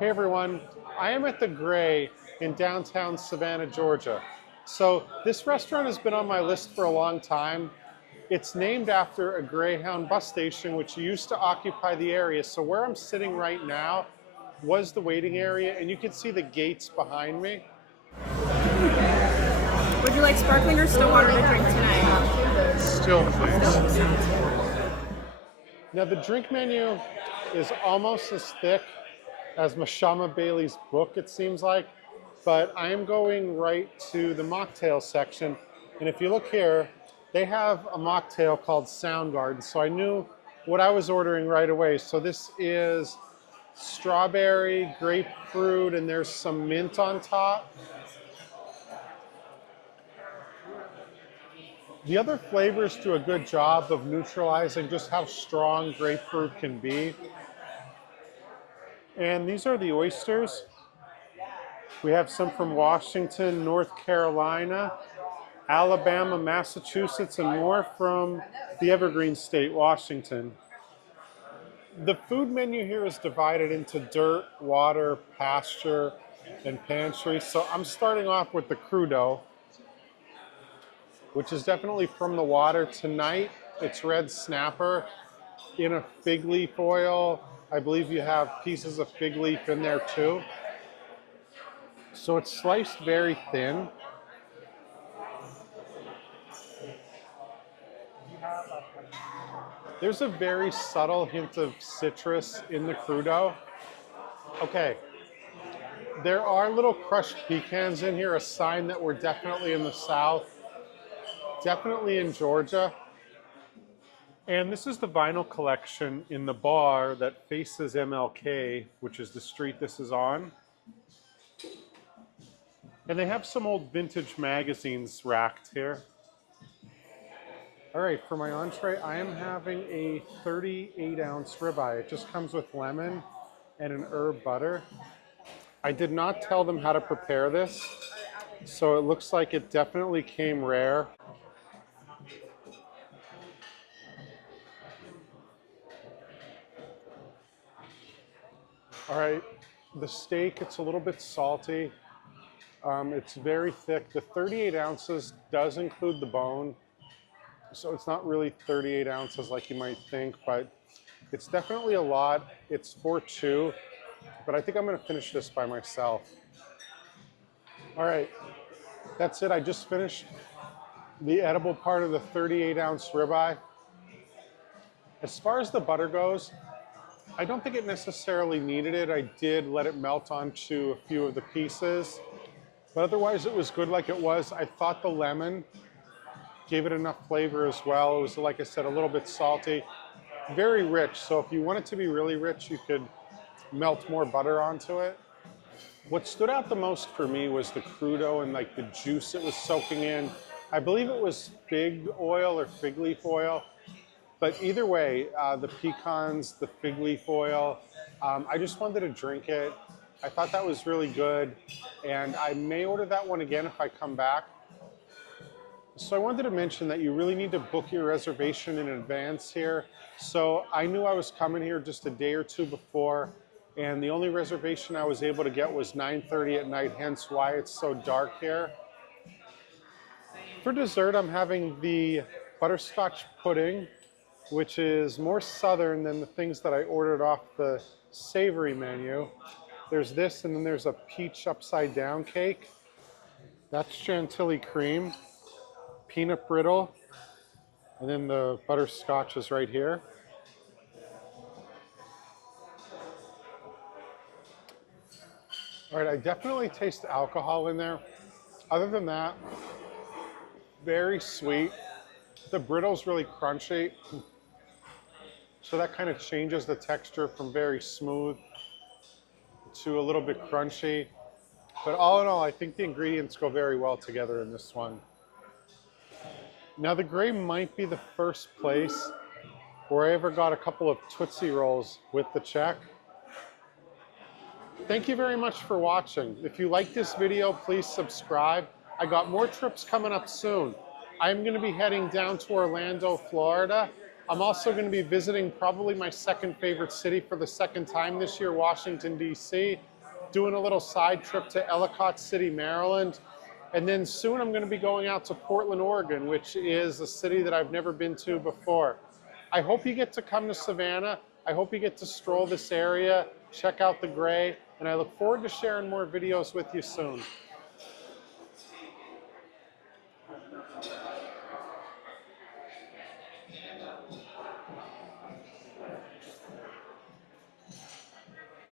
Hey everyone, I am at the Gray in downtown Savannah, Georgia. So this restaurant has been on my list for a long time. It's named after a Greyhound bus station which used to occupy the area. So where I'm sitting right now was the waiting area, and you can see the gates behind me. Would you like sparkling or still water to drink tonight? Still, please. Now the drink menu is almost as thick as Mashama Bailey's book, it seems like, but I am going right to the mocktail section. And if you look here, they have a mocktail called Soundgarden, so I knew what I was ordering right away. So this is strawberry, grapefruit, and there's some mint on top. The other flavors do a good job of neutralizing just how strong grapefruit can be. And these are the oysters. We have some from Washington, North Carolina, Alabama, Massachusetts, and more from the Evergreen State, Washington. The food menu here is divided into dirt, water, pasture, and pantry. So I'm starting off with the Crudo, which is definitely from the water. Tonight, it's red snapper in a fig leaf oil. I believe you have pieces of fig leaf in there too. So it's sliced very thin. There's a very subtle hint of citrus in the Crudo. Okay, there are little crushed pecans in here, a sign that we're definitely in the South, definitely in Georgia. And this is the vinyl collection in the bar that faces MLK, which is the street this is on. And they have some old vintage magazines racked here. All right, for my entree, I am having a 38-ounce ribeye. It just comes with lemon and an herb butter. I did not tell them how to prepare this, so it looks like it definitely came rare. All right, the steak, it's a little bit salty. It's very thick. The 38 ounces does include the bone, so it's not really 38 ounces like you might think, but it's definitely a lot. It's for two, but I think I'm gonna finish this by myself. All right, that's it. I just finished the edible part of the 38-ounce ribeye. As far as the butter goes, I don't think it necessarily needed it. I did let it melt onto a few of the pieces, but otherwise it was good like it was. I thought the lemon gave it enough flavor as well. It was, like I said, a little bit salty, very rich. So if you want it to be really rich, you could melt more butter onto it. What stood out the most for me was the Crudo and like the juice it was soaking in. I believe it was fig oil or fig leaf oil. But either way, the pecans, the fig leaf oil, I just wanted to drink it. I thought that was really good, and I may order that one again if I come back. So I wanted to mention that you really need to book your reservation in advance here. So I knew I was coming here just a day or two before, and the only reservation I was able to get was 9:30 at night, hence why it's so dark here. For dessert, I'm having the butterscotch pudding, which is more southern than the things that I ordered off the savory menu. There's this, and then there's a peach upside down cake. That's chantilly cream, peanut brittle, and then the butterscotch is right here. All right, I definitely taste alcohol in there. Other than that, very sweet. The brittle's really crunchy. So that kind of changes the texture from very smooth to a little bit crunchy. But all in all, I think the ingredients go very well together in this one. Now the Gray might be the first place where I ever got a couple of Tootsie Rolls with the check. Thank you very much for watching. If you like this video, please subscribe. I got more trips coming up soon. I'm gonna be heading down to Orlando, Florida. I'm also going to be visiting probably my second favorite city for the second time this year, Washington, D.C. doing a little side trip to Ellicott City, Maryland. And then soon I'm going to be going out to Portland, Oregon, which is a city that I've never been to before. I hope you get to come to Savannah. I hope you get to stroll this area, check out the Gray, and I look forward to sharing more videos with you soon.